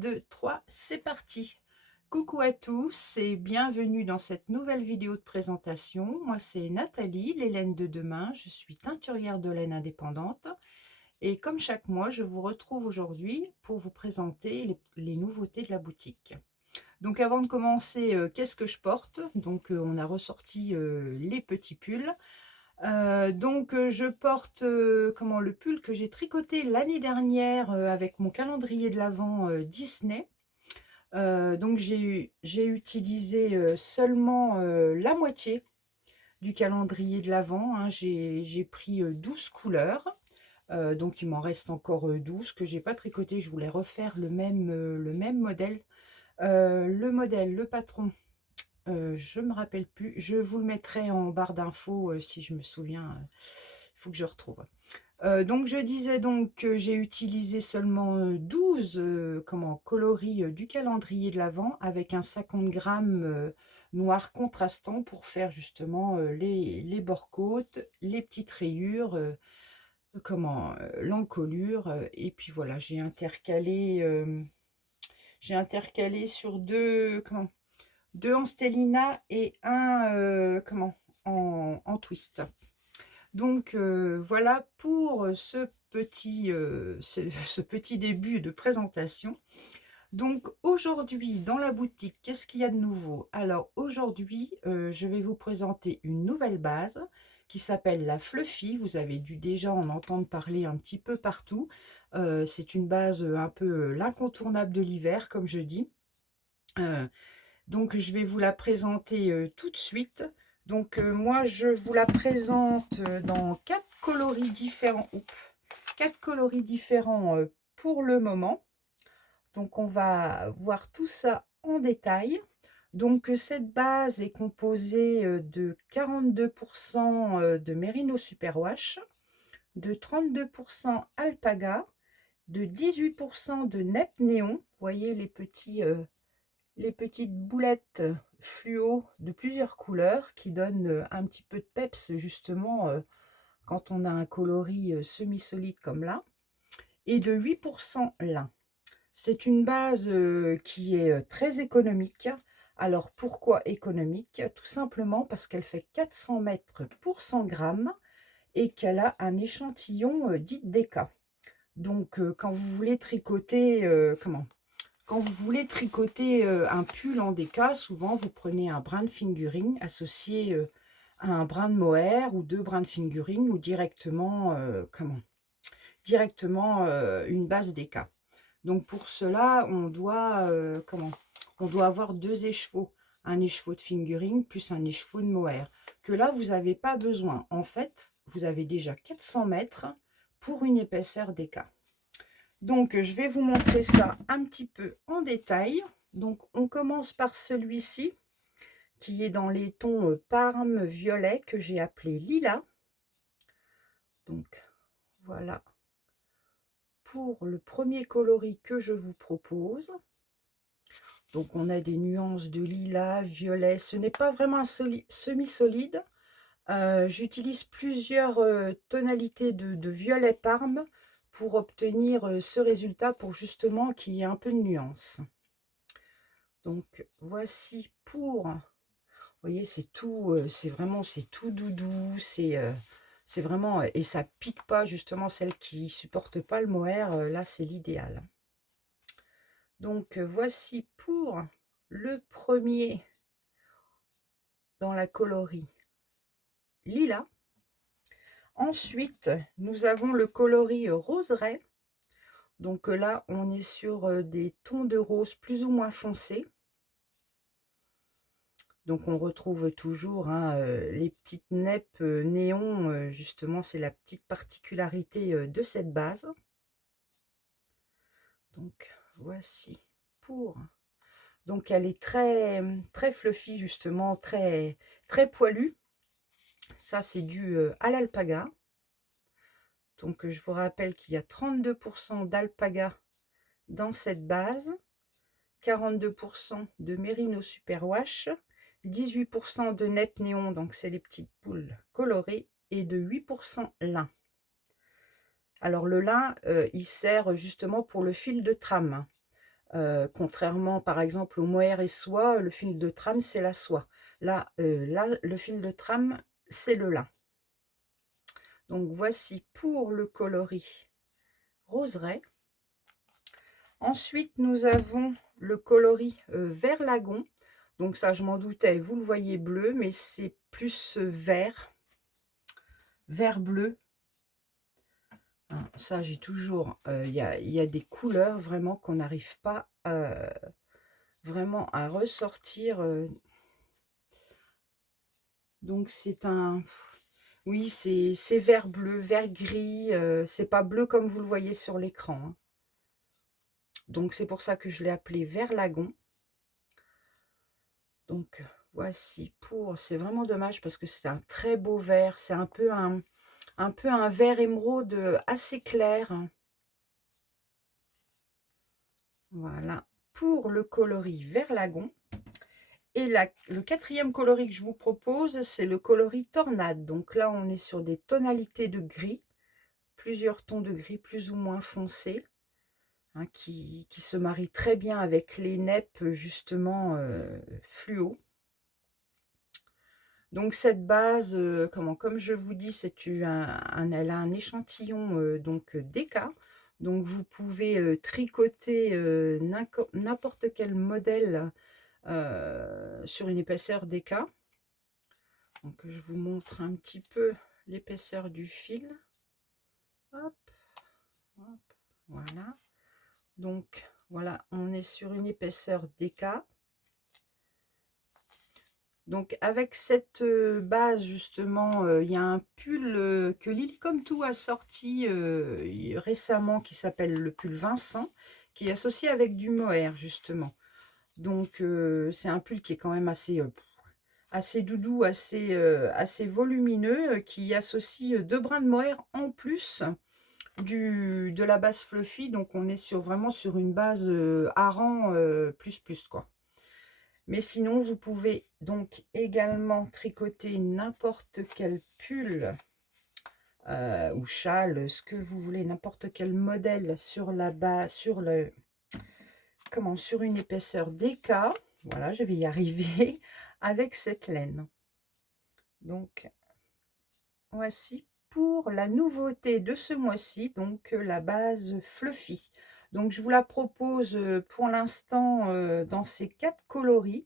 2, 3, c'est parti. Coucou à tous et bienvenue dans cette nouvelle vidéo de présentation. Moi, c'est Nathalie, l'Hélène de demain. Je suis teinturière de laine indépendante. Et comme chaque mois, je vous retrouve aujourd'hui pour vous présenter les nouveautés de la boutique. Donc avant de commencer, qu'est-ce que je porte? Donc on a ressorti les petits pulls. Je porte le pull que j'ai tricoté l'année dernière avec mon calendrier de l'Avent Disney. Donc j'ai utilisé seulement la moitié du calendrier de l'Avent, hein. J'ai pris 12 couleurs. Donc il m'en reste encore 12 que j'ai pas tricoté. Je voulais refaire le même modèle. Le modèle, le patron, je me rappelle plus. Je vous le mettrai en barre d'infos si je me souviens. Il faut que je retrouve. Donc je disais donc que j'ai utilisé seulement 12 coloris du calendrier de l'Avent avec un 50 grammes noir contrastant pour faire justement les bords-côtes, les petites rayures, l'encolure. Et puis voilà, j'ai intercalé sur deux en stellina et un en twist. Donc voilà pour ce petit début de présentation. Donc aujourd'hui dans la boutique, qu'est-ce qu'il y a de nouveau? Alors aujourd'hui, je vais vous présenter une nouvelle base qui s'appelle la Fluffy. Vous avez dû déjà en entendre parler un petit peu partout. C'est une base un peu l'incontournable de l'hiver, comme je dis. Donc je vais vous la présenter tout de suite. Donc moi je vous la présente dans quatre coloris différents. Quatre coloris différents pour le moment. Donc on va voir tout ça en détail. Donc cette base est composée de 42% de Merino Superwash, de 32% Alpaga, de 18% de Nep Néon. Vous voyez les petites boulettes fluo de plusieurs couleurs qui donnent un petit peu de peps justement quand on a un coloris semi-solide comme là, et de 8% lin. C'est une base qui est très économique. Alors pourquoi économique? Tout simplement parce qu'elle fait 400 mètres pour 100 grammes et qu'elle a un échantillon dit déca. Donc quand vous voulez tricoter un pull en déca, souvent vous prenez un brin de fingering associé à un brin de mohair ou deux brins de fingering ou directement une base déca. Donc pour cela, on doit avoir deux écheveaux, un écheveau de fingering plus un écheveau de mohair, que là vous n'avez pas besoin. En fait, vous avez déjà 400 mètres pour une épaisseur déca. Donc je vais vous montrer ça un petit peu en détail. Donc on commence par celui-ci qui est dans les tons parme violet que j'ai appelé lilas. Donc voilà pour le premier coloris que je vous propose. Donc on a des nuances de lilas, violet. Ce n'est pas vraiment un semi-solide. J'utilise plusieurs tonalités de violet parme pour obtenir ce résultat, pour justement qu'il y ait un peu de nuance. Donc voici vous voyez, c'est tout, c'est tout doudou, c'est vraiment, et ça pique pas, justement, celles qui supportent pas le mohair, là c'est l'idéal. Donc voici pour le premier dans la coloris lilas. Ensuite, nous avons le coloris roseraie. Donc là, on est sur des tons de rose plus ou moins foncés. Donc on retrouve toujours les petites neppes néon, justement, c'est la petite particularité de cette base. Donc voici pour... Donc elle est très, très fluffy, justement, très, très poilue. Ça, c'est dû à l'alpaga. Donc je vous rappelle qu'il y a 32% d'alpaga dans cette base, 42% de Merino Superwash, 18% de Nep Néon, donc c'est les petites boules colorées, et de 8% lin. Alors le lin, il sert justement pour le fil de trame. Contrairement, par exemple, au mohair et soie, le fil de trame, c'est la soie. Là, le fil de trame, c'est le lin. Donc, voici pour le coloris roseraie. Ensuite, nous avons le coloris vert lagon. Donc ça, je m'en doutais, vous le voyez bleu, mais c'est plus vert, vert bleu. Hein, ça, j'ai toujours, il y a des couleurs vraiment qu'on n'arrive pas vraiment à ressortir. Donc c'est un, oui, c'est vert bleu, vert gris. C'est pas bleu comme vous le voyez sur l'écran, hein. Donc c'est pour ça que je l'ai appelé vert lagon. Donc voici pour, c'est vraiment dommage parce que c'est un très beau vert, c'est un peu un vert émeraude assez clair. Voilà, pour le coloris vert lagon. Et le quatrième coloris que je vous propose, c'est le coloris tornade. Donc là, on est sur des tonalités de gris, plusieurs tons de gris plus ou moins foncés, hein, qui se marient très bien avec les neppes justement fluo. Donc cette base, comme je vous dis, elle a un échantillon donc DK. Donc vous pouvez tricoter n'importe quel modèle sur une épaisseur DK. Donc je vous montre un petit peu l'épaisseur du fil. Hop, hop, voilà. Donc voilà, on est sur une épaisseur DK. Donc avec cette base justement, il y a un pull que Lily Comme Tout a sorti récemment qui s'appelle le pull Vincent, qui est associé avec du mohair justement. Donc c'est un pull qui est quand même assez doudou, assez volumineux, qui associe 2 brins de mohair en plus de la base fluffy. Donc on est vraiment sur une base hareng plus quoi. Mais sinon, vous pouvez donc également tricoter n'importe quel pull ou châle, ce que vous voulez, n'importe quel modèle sur la base, sur une épaisseur DK. Voilà, je vais y arriver avec cette laine. Donc, voici pour la nouveauté de ce mois-ci, donc la base fluffy. Donc, je vous la propose pour l'instant dans ces 4 coloris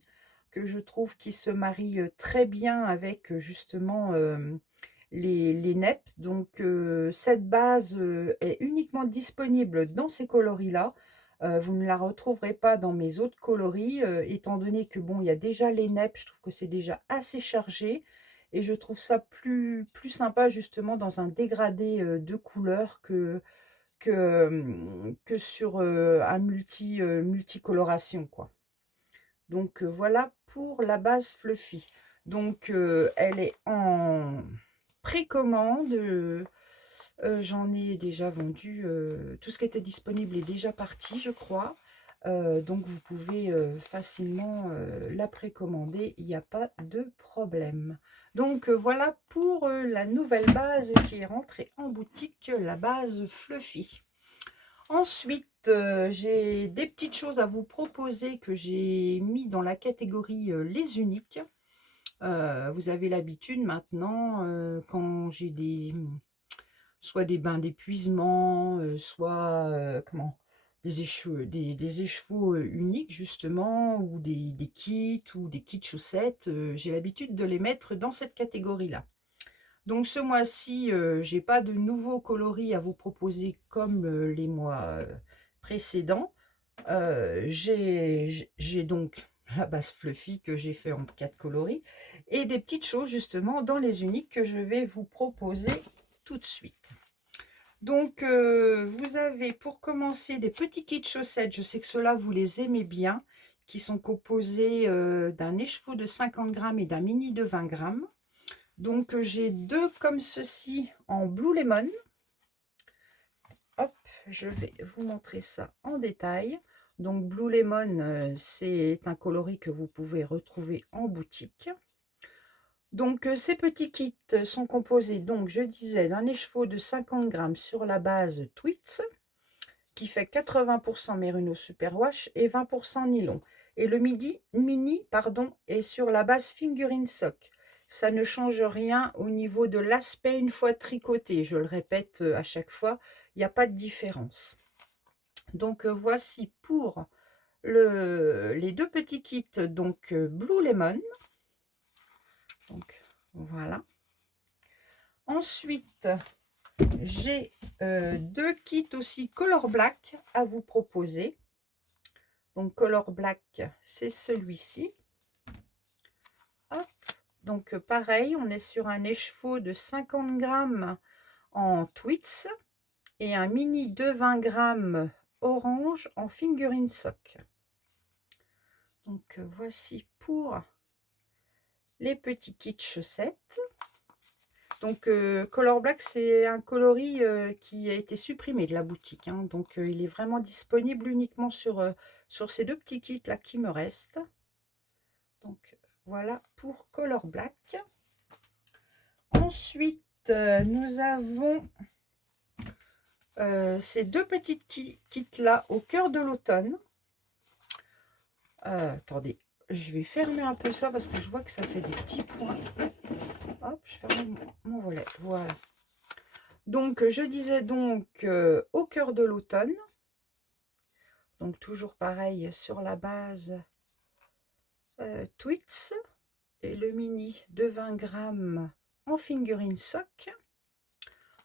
que je trouve qui se marient très bien avec justement les neppes. Donc, cette base est uniquement disponible dans ces coloris-là. Vous ne la retrouverez pas dans mes autres coloris, étant donné que bon, il y a déjà les neppes, je trouve que c'est déjà assez chargé. Et je trouve ça plus sympa justement dans un dégradé de couleurs que sur un multicoloration, quoi. Donc voilà pour la base fluffy. Donc elle est en précommande. J'en ai déjà vendu. Tout ce qui était disponible est déjà parti, je crois. Donc vous pouvez facilement la précommander, il n'y a pas de problème. Donc voilà pour la nouvelle base qui est rentrée en boutique, la base fluffy. Ensuite, j'ai des petites choses à vous proposer que j'ai mis dans la catégorie les uniques. Vous avez l'habitude maintenant, quand j'ai soit des bains d'épuisement, soit des écheveaux uniques justement, ou des kits ou des kits chaussettes, j'ai l'habitude de les mettre dans cette catégorie-là. Donc ce mois-ci, j'ai pas de nouveaux coloris à vous proposer comme les mois précédents. J'ai donc la base fluffy que j'ai fait en 4 coloris et des petites choses justement dans les uniques que je vais vous proposer tout de suite. Donc vous avez pour commencer des petits kits chaussettes, je sais que ceux-là vous les aimez bien, qui sont composés d'un écheveau de 50 grammes et d'un mini de 20 grammes. Donc j'ai 2 comme ceci en Blue Lemon. Hop, je vais vous montrer ça en détail. Donc Blue Lemon, c'est un coloris que vous pouvez retrouver en boutique. Donc ces petits kits sont composés, donc je disais, d'un écheveau de 50 grammes sur la base Twits, qui fait 80% Merino Superwash et 20% nylon. Et le mini pardon, est sur la base fingering sock. Ça ne change rien au niveau de l'aspect une fois tricoté. Je le répète à chaque fois, il n'y a pas de différence. Donc voici pour les deux petits kits, donc Blue Lemon. Donc voilà. Ensuite, j'ai deux kits aussi Color Black à vous proposer. Donc Color Black, c'est celui-ci. Donc pareil, on est sur un écheveau de 50 grammes en Twits et un mini de 20 grammes orange en fingering sock. Donc voici pour les petits kits chaussettes. Donc Color Black, c'est un coloris qui a été supprimé de la boutique, hein. Donc il est vraiment disponible uniquement sur ces deux petits kits là qui me restent. Donc voilà pour Color Black. Ensuite, nous avons ces deux petites kits là au cœur de l'automne. Attendez, je vais fermer un peu ça parce que je vois que ça fait des petits points. Hop, je ferme mon volet. Voilà. Donc, je disais donc au cœur de l'automne. Donc, toujours pareil sur la base Twits et le mini de 20 grammes en fingering sock.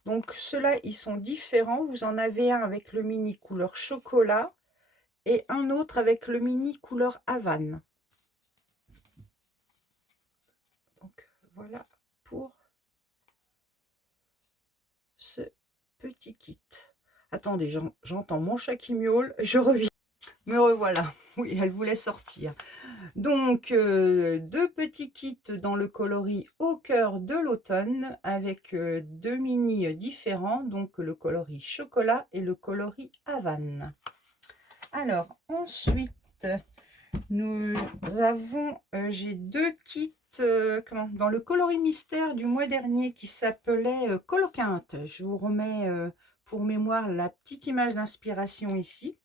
Donc, ceux-là, ils sont différents. Vous en avez un avec le mini couleur chocolat et un autre avec le mini couleur Havane. Donc, voilà pour ce petit kit. Attendez, j'entends mon chat qui miaule. Je reviens. Me revoilà. Oui, elle voulait sortir. Donc, deux petits kits dans le coloris au cœur de l'automne avec deux mini différents. Donc, le coloris chocolat et le coloris Havane. Alors, ensuite, nous avons, j'ai deux kits dans le coloris mystère du mois dernier qui s'appelait Coloquinte. Je vous remets pour mémoire la petite image d'inspiration ici.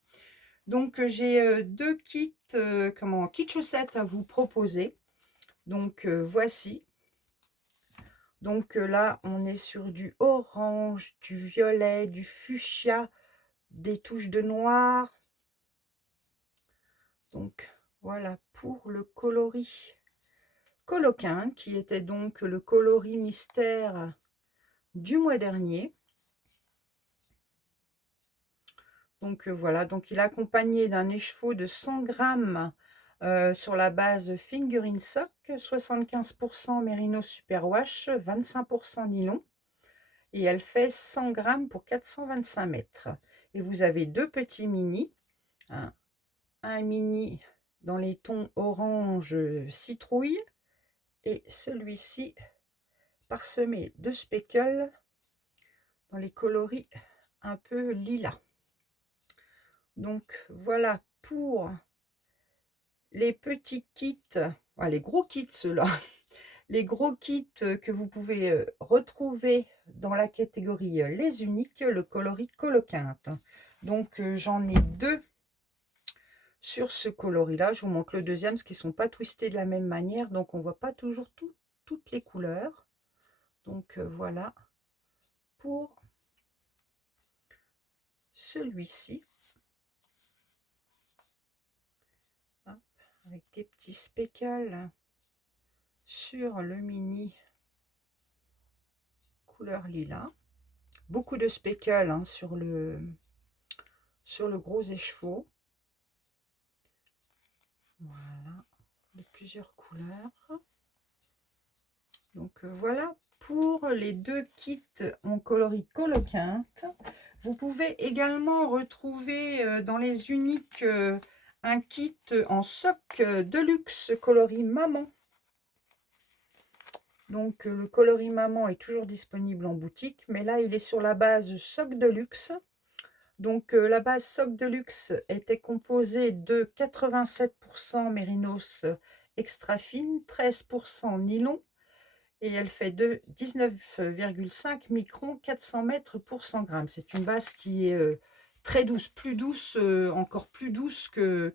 Donc j'ai deux kits, kits chaussettes à vous proposer. Donc voici. Donc là, on est sur du orange, du violet, du fuchsia, des touches de noir. Donc voilà pour le coloris Coloquin, qui était donc le coloris mystère du mois dernier. Donc voilà, donc il est accompagné d'un écheveau de 100 grammes sur la base fingering sock, 75% Merino Superwash, 25% nylon. Et elle fait 100 grammes pour 425 mètres. Et vous avez deux petits mini. Un mini dans les tons orange citrouille et celui-ci parsemé de speckles dans les coloris un peu lilas. Donc voilà pour les petits kits, les gros kits ceux-là, les gros kits que vous pouvez retrouver dans la catégorie les uniques, le coloris Coloquinte. Donc j'en ai deux sur ce coloris là. Je vous montre le deuxième parce qu'ils ne sont pas twistés de la même manière, donc on ne voit pas toujours toutes les couleurs. Donc voilà pour celui-ci. Avec des petits speckles sur le mini couleur lilas. Beaucoup de speckles hein, sur le gros écheveau. Voilà, de plusieurs couleurs. Donc voilà pour les deux kits en coloris Coloquinte. Vous pouvez également retrouver dans les uniques un kit en sock de luxe coloris maman. Donc le coloris maman est toujours disponible en boutique, mais là il est sur la base sock de luxe. Donc la base sock de luxe était composée de 87% mérinos extra fine, 13% nylon, et elle fait de 19,5 microns, 400 mètres pour 100 grammes. C'est une base qui est très douce, plus douce, encore plus douce que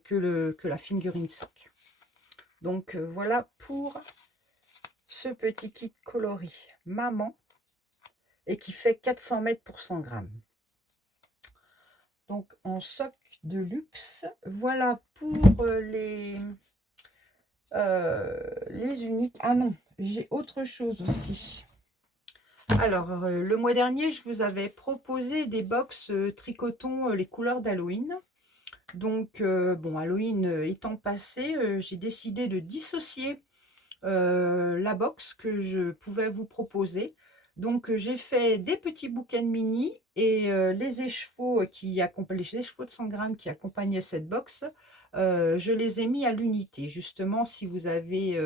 la fingering sock. Donc voilà pour ce petit kit coloris maman et qui fait 400 mètres pour 100 grammes. Donc en soc de luxe, voilà pour les uniques. Ah non, j'ai autre chose aussi. Alors, le mois dernier, je vous avais proposé des box tricotons les couleurs d'Halloween. Donc, bon, Halloween étant passé, j'ai décidé de dissocier la box que je pouvais vous proposer. Donc, j'ai fait des petits bouquets mini et les écheveaux les écheveaux de 100 grammes qui accompagnaient cette box, je les ai mis à l'unité. Justement, si vous avez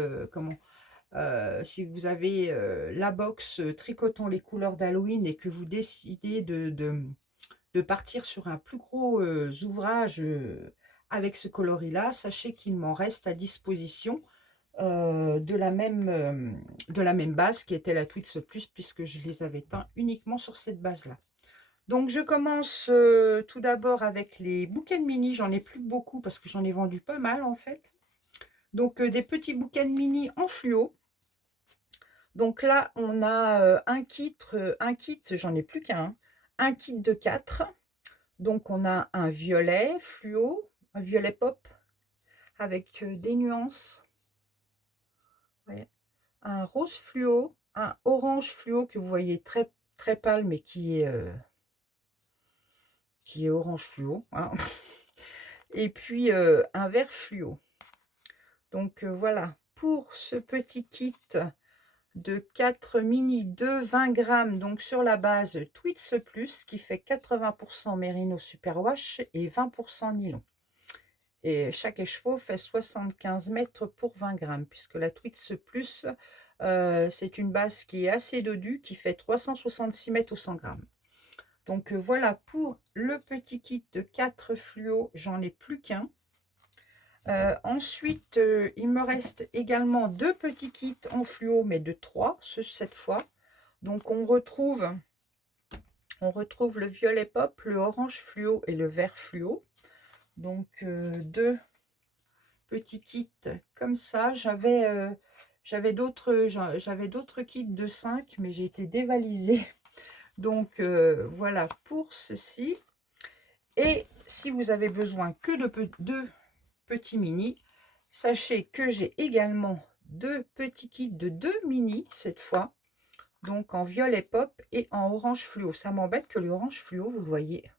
la box tricotant les couleurs d'Halloween et que vous décidez de partir sur un plus gros ouvrage avec ce coloris-là, sachez qu'il m'en reste à disposition de la même base qui était la Twitch Plus, puisque je les avais teints uniquement sur cette base-là. Donc je commence tout d'abord avec les bouquets de mini. J'en ai plus beaucoup parce que j'en ai vendu pas mal en fait. Donc des petits bouquets de mini en fluo. Donc là, on a un kit, j'en ai plus qu'un, un kit de 4. Donc on a un violet fluo, un violet pop avec des nuances. Ouais. Un rose fluo, un orange fluo que vous voyez très, très pâle, mais qui est orange fluo. Hein. Et puis un vert fluo. Donc voilà, pour ce petit kit de 4 mini de 20 grammes, donc sur la base Twitch Plus, qui fait 80% Merino Superwash et 20% nylon. Et chaque écheveau fait 75 mètres pour 20 grammes, puisque la Twitch Plus, c'est une base qui est assez dodue, qui fait 366 mètres au 100 grammes. Donc voilà pour le petit kit de 4 fluos, j'en ai plus qu'un. Ensuite, il me reste également 2 petits kits en fluo, mais de 3 cette fois. Donc on retrouve le violet pop, le orange fluo et le vert fluo. Donc 2 petits kits comme ça. J'avais d'autres kits de 5, mais j'ai été dévalisée. Donc voilà pour ceci. Et si vous avez besoin que de petits mini, sachez que j'ai également 2 petits kits de 2 mini cette fois. Donc en violet pop et en orange fluo. Ça m'embête que le orange fluo, vous le voyez,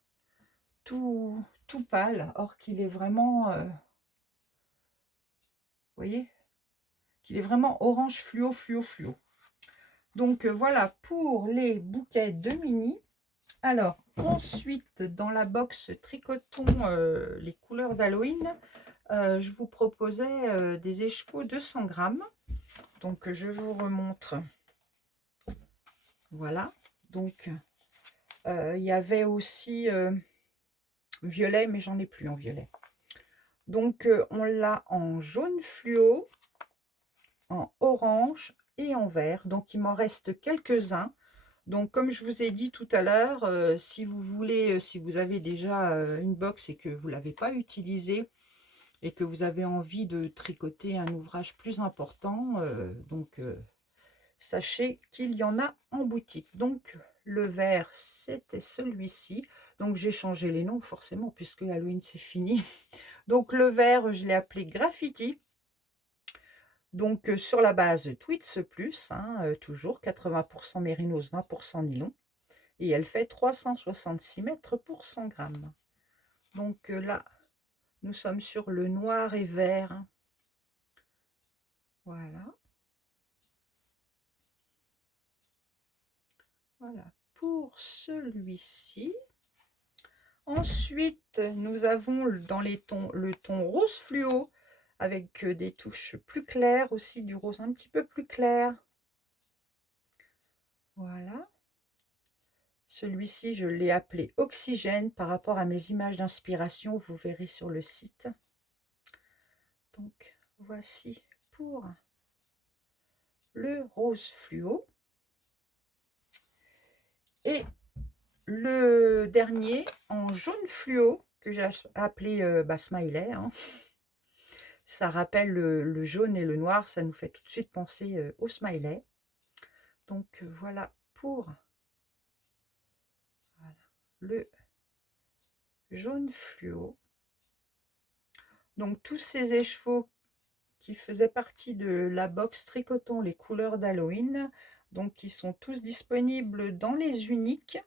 tout pâle, or qu'il est vraiment... vous voyez qu'il est vraiment orange fluo, fluo, fluo. Donc voilà pour les bouquets de mini. Alors ensuite, dans la box tricoton les couleurs d'Halloween, je vous proposais des écheveaux de 100 grammes. Donc je vous remontre. Voilà. Donc il y avait aussi violet, mais j'en ai plus en violet. Donc on l'a en jaune fluo, en orange et en vert. Donc il m'en reste quelques-uns. Donc comme je vous ai dit tout à l'heure, si vous voulez, si vous avez déjà une box et que vous ne l'avez pas utilisée et que vous avez envie de tricoter un ouvrage plus important, sachez qu'il y en a en boutique. Donc le vert, c'était celui-ci. Donc j'ai changé les noms forcément puisque Halloween c'est fini. Donc le vert, je l'ai appelé Graffiti. Donc sur la base Twitch Plus, hein, toujours 80% mérinos, 20% nylon. Et elle fait 366 mètres pour 100 grammes. Donc là, nous sommes sur le noir et vert. Voilà. Voilà pour celui-ci. Ensuite, nous avons dans le ton rose fluo avec des touches plus claires aussi, du rose un petit peu plus clair. Voilà. Celui-ci, je l'ai appelé Oxygène par rapport à mes images d'inspiration, vous verrez sur le site. Donc, voici pour le rose fluo. Et le dernier en jaune fluo que j'ai appelé Smiley, hein. Ça rappelle le jaune et le noir, ça nous fait tout de suite penser au smiley. Donc voilà pour voilà, le jaune fluo. Donc tous ces écheveaux qui faisaient partie de la box Tricotons les couleurs d'Halloween, donc ils sont tous disponibles dans les uniques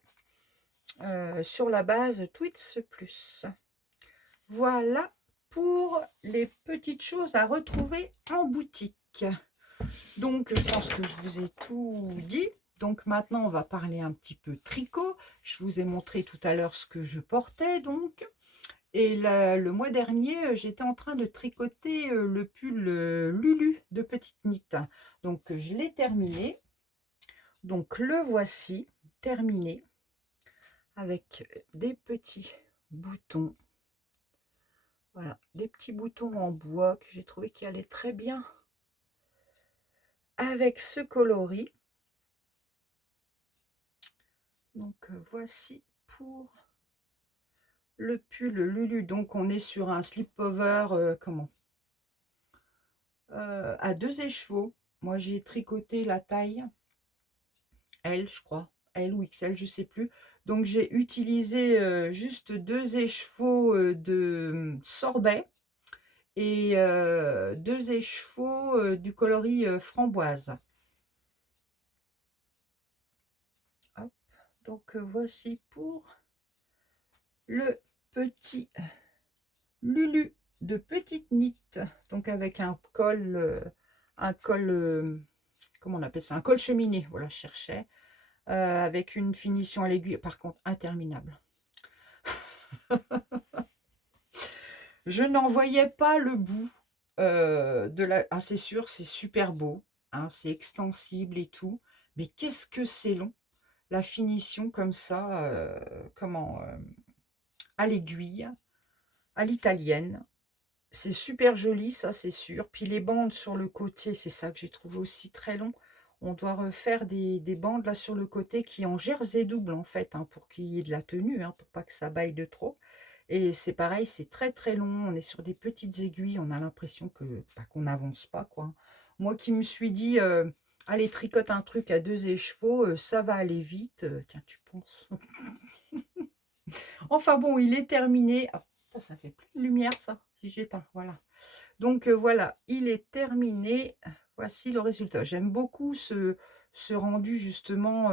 sur la base Twits Plus. Voilà pour les petites choses à retrouver en boutique. Donc, je pense que je vous ai tout dit. Donc, maintenant, on va parler un petit peu tricot. Je vous ai montré tout à l'heure ce que je portais, donc. Et le mois dernier, j'étais en train de tricoter le pull Lulu de Petite Nit. Donc, je l'ai terminé. Donc, le voici terminé avec des petits boutons. Voilà, des petits boutons en bois que j'ai trouvé qui allaient très bien avec ce coloris. Donc voici pour le pull Lulu. Donc on est sur un slip-over à 2 écheveaux. Moi j'ai tricoté la taille L, je crois, L ou XL, je sais plus. Donc j'ai utilisé juste 2 écheveaux de sorbet et 2 écheveaux du coloris framboise. Hop. Donc voici pour le petit Lulu de Petite Nit, donc avec un col, comment on appelle ça, un col cheminée, voilà, je cherchais, avec une finition à l'aiguille, par contre, interminable. Je n'en voyais pas le bout de la... Ah, c'est sûr, c'est super beau, hein, c'est extensible et tout, mais qu'est-ce que c'est long, la finition comme ça, à l'aiguille, à l'italienne. C'est super joli, ça c'est sûr. Puis les bandes sur le côté, c'est ça que j'ai trouvé aussi très long. On doit refaire des bandes là sur le côté qui en jersey double en fait, hein, pour qu'il y ait de la tenue, hein, pour pas que ça baille de trop. Et c'est pareil, c'est très très long. On est sur des petites aiguilles, on a l'impression que qu'on n'avance pas, quoi. Moi qui me suis dit, allez, tricote un truc à 2 écheveaux, ça va aller vite. Tiens, tu penses? Enfin bon, il est terminé. Ah, ça fait plus de lumière ça, si j'éteins, voilà. Donc voilà, il est terminé. Voici le résultat. J'aime beaucoup ce rendu justement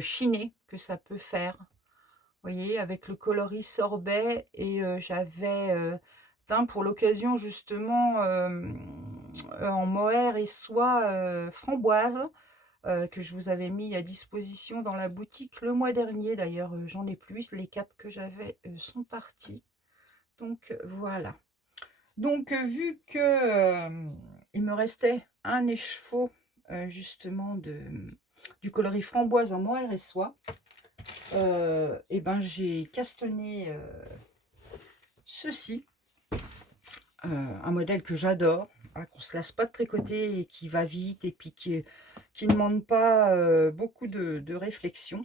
chiné que ça peut faire. Vous voyez, avec le coloris sorbet. Et j'avais teint pour l'occasion justement en mohair et soie framboise que je vous avais mis à disposition dans la boutique le mois dernier. D'ailleurs, j'en ai plus. Les 4 que j'avais sont partis. Donc voilà. Donc, vu que il me restait un écheveau justement du coloris framboise en mohair et soie, et ben j'ai castanné ceci, un modèle que j'adore, hein, qu'on se lasse pas de tricoter et qui va vite et puis qui ne demande pas beaucoup de réflexion.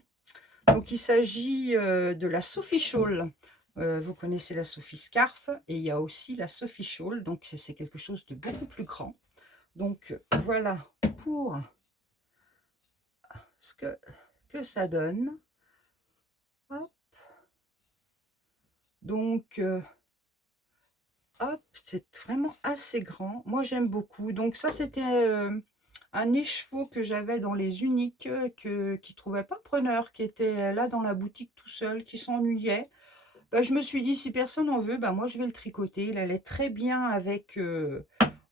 Donc il s'agit de la Sophie Shawl. Vous connaissez la Sophie Scarf et il y a aussi la Sophie Shawl, donc c'est quelque chose de beaucoup plus grand. Donc voilà pour ce que ça donne. Hop. Donc hop, c'est vraiment assez grand. Moi j'aime beaucoup. Donc ça c'était un écheveau que j'avais dans les uniques qui ne trouvait pas preneur, qui était là dans la boutique tout seul, qui s'ennuyait. Bah, je me suis dit, si personne en veut, bah, moi je vais le tricoter. Il allait très bien avec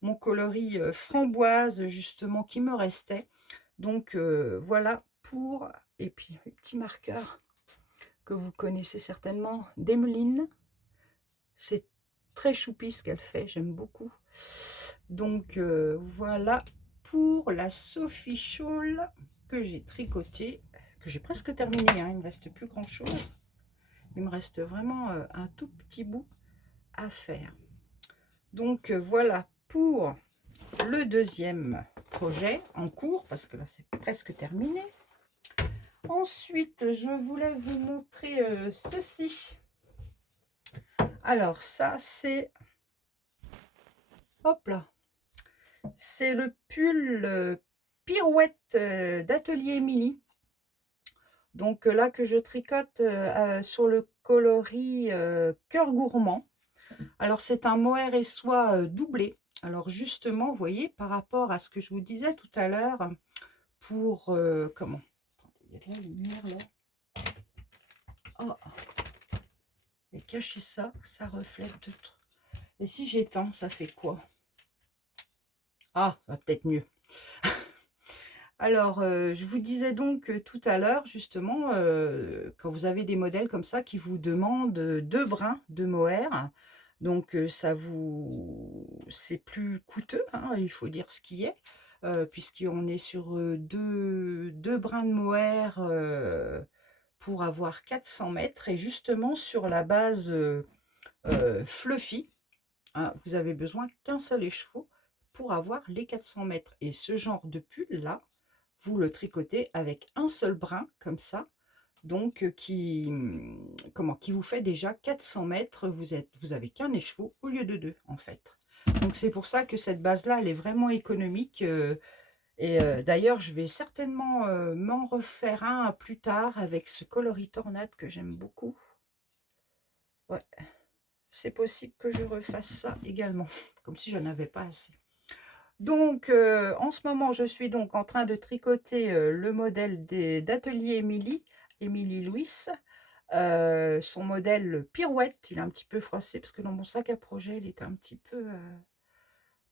mon coloris framboise, justement, qui me restait. Donc voilà pour... Et puis, le petit marqueur que vous connaissez certainement, d'Emeline. C'est très choupi ce qu'elle fait, j'aime beaucoup. Donc voilà pour la Sophie Shawl que j'ai tricoté, que j'ai presque terminé, hein, il ne me reste plus grand chose. Il me reste vraiment un tout petit bout à faire. Donc voilà pour le deuxième projet en cours, parce que là c'est presque terminé. Ensuite, je voulais vous montrer ceci. Alors, ça, c'est... Hop là. C'est le pull Pirouette d'Atelier Émilie. Donc là, que je tricote sur le coloris Cœur Gourmand. Alors, c'est un mohair et soie doublé. Alors, justement, vous voyez, par rapport à ce que je vous disais tout à l'heure, pour... comment? Attendez, il y a de la lumière, là. Oh, et cacher ça, ça reflète de tout. Et si j'éteins, ça fait quoi? Ah, ça va peut-être mieux. Alors, je vous disais donc tout à l'heure, justement, quand vous avez des modèles comme ça qui vous demandent 2 brins de mohair, donc c'est plus coûteux, hein, il faut dire ce qui est, puisqu'on est sur 2 brins de mohair pour avoir 400 mètres. Et justement, sur la base fluffy, hein, vous avez besoin qu'un seul écheveau pour avoir les 400 mètres. Et ce genre de pull-là, vous le tricotez avec un seul brin, comme ça, donc qui vous fait déjà 400 mètres. Vous avez qu'un écheveau au lieu de 2, en fait. Donc c'est pour ça que cette base-là, elle est vraiment économique. D'ailleurs, je vais certainement m'en refaire un plus tard avec ce coloris tornade que j'aime beaucoup. Ouais, c'est possible que je refasse ça également, comme si je n'avais pas assez. Donc, en ce moment, je suis donc en train de tricoter le modèle d'Atelier Émilie Louis. Son modèle Pirouette, il est un petit peu froissé parce que dans mon sac à projet, il était un petit peu...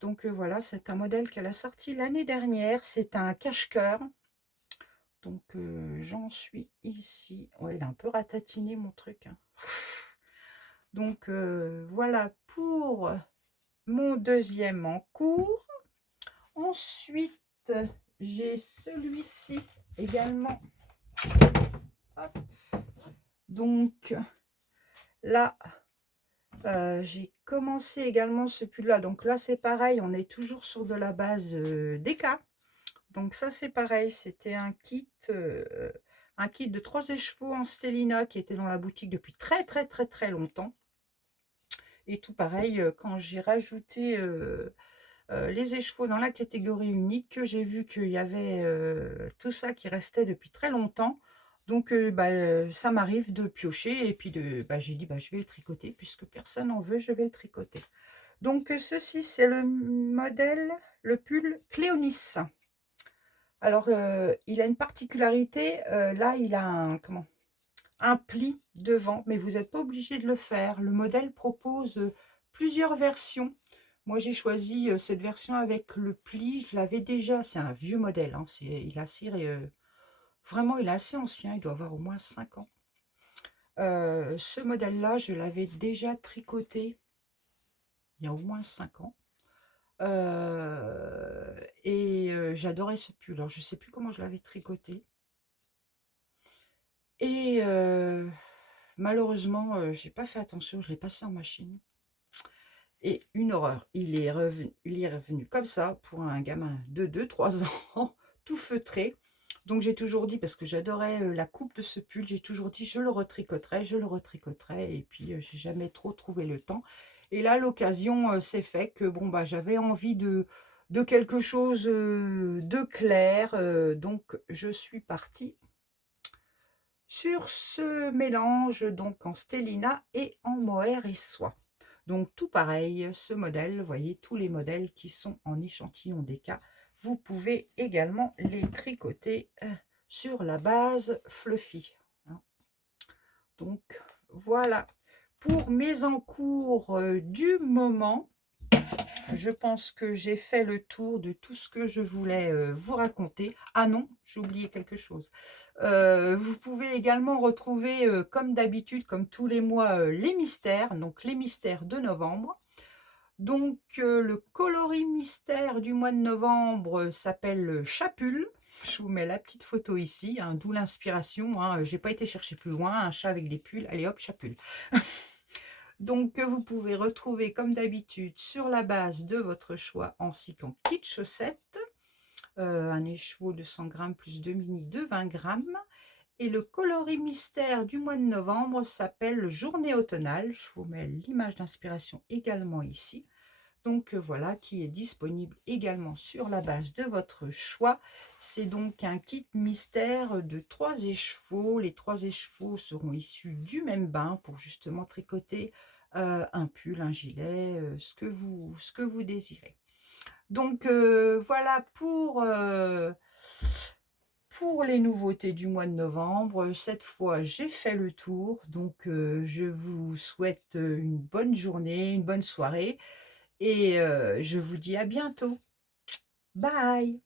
Donc voilà, c'est un modèle qu'elle a sorti l'année dernière. C'est un cache-cœur. Donc j'en suis ici. Ouais, il est un peu ratatiné mon truc, hein. Donc voilà pour mon deuxième en cours. Ensuite, j'ai celui-ci également. Hop. Donc là, j'ai commencé également ce pull-là. Donc là, c'est pareil, on est toujours sur de la base DK. Donc ça, c'est pareil, c'était un kit de 3 écheveaux en Stellina qui était dans la boutique depuis très longtemps. Et tout pareil, quand j'ai rajouté les écheveaux dans la catégorie unique, que j'ai vu qu'il y avait tout ça qui restait depuis très longtemps. Donc ça m'arrive de piocher et puis j'ai dit je vais le tricoter puisque personne n'en veut, je vais le tricoter. Donc ceci, c'est le modèle, le pull Cléonis. Alors il a une particularité, là il a un pli devant, mais vous n'êtes pas obligé de le faire. Le modèle propose plusieurs versions. Moi, j'ai choisi cette version avec le pli. Je l'avais déjà. C'est un vieux modèle, hein. Il est assez, vraiment, il est assez ancien. Il doit avoir au moins 5 ans. Ce modèle-là, je l'avais déjà tricoté il y a au moins 5 ans. J'adorais ce pull. Alors, je ne sais plus comment je l'avais tricoté. Et malheureusement, j'ai pas fait attention. Je l'ai passé en machine. Et une horreur, il est revenu comme ça pour un gamin de 2-3 ans, tout feutré. Donc j'ai toujours dit, parce que j'adorais la coupe de ce pull, j'ai toujours dit je le retricoterai, et puis j'ai jamais trop trouvé le temps. Et là, l'occasion s'est fait que bon j'avais envie de quelque chose de clair, donc je suis partie sur ce mélange donc en stellina et en mohair et soie. Donc tout pareil, ce modèle, vous voyez tous les modèles qui sont en échantillon DK, vous pouvez également les tricoter sur la base fluffy. Donc voilà pour mes encours du moment. Je pense que j'ai fait le tour de tout ce que je voulais vous raconter. Ah non, j'ai oublié quelque chose. Vous pouvez également retrouver, comme d'habitude, comme tous les mois, les mystères. Donc, les mystères de novembre. Donc, le coloris mystère du mois de novembre s'appelle Chapule. Je vous mets la petite photo ici, hein, d'où l'inspiration. Hein. Je n'ai pas été chercher plus loin. Un chat avec des pulls. Allez hop, Chapule. Donc, vous pouvez retrouver comme d'habitude sur la base de votre choix ainsi qu'en kit chaussette, un écheveau de 100 grammes plus 2 mini de 20 grammes. Et le coloris mystère du mois de novembre s'appelle Journée automnale. Je vous mets l'image d'inspiration également ici. Donc voilà, qui est disponible également sur la base de votre choix. C'est donc un kit mystère de 3 écheveaux. Les 3 écheveaux seront issus du même bain pour justement tricoter un pull, un gilet, ce que vous désirez. Donc voilà pour les nouveautés du mois de novembre. Cette fois, j'ai fait le tour. Donc je vous souhaite une bonne journée, une bonne soirée. Et je vous dis à bientôt. Bye!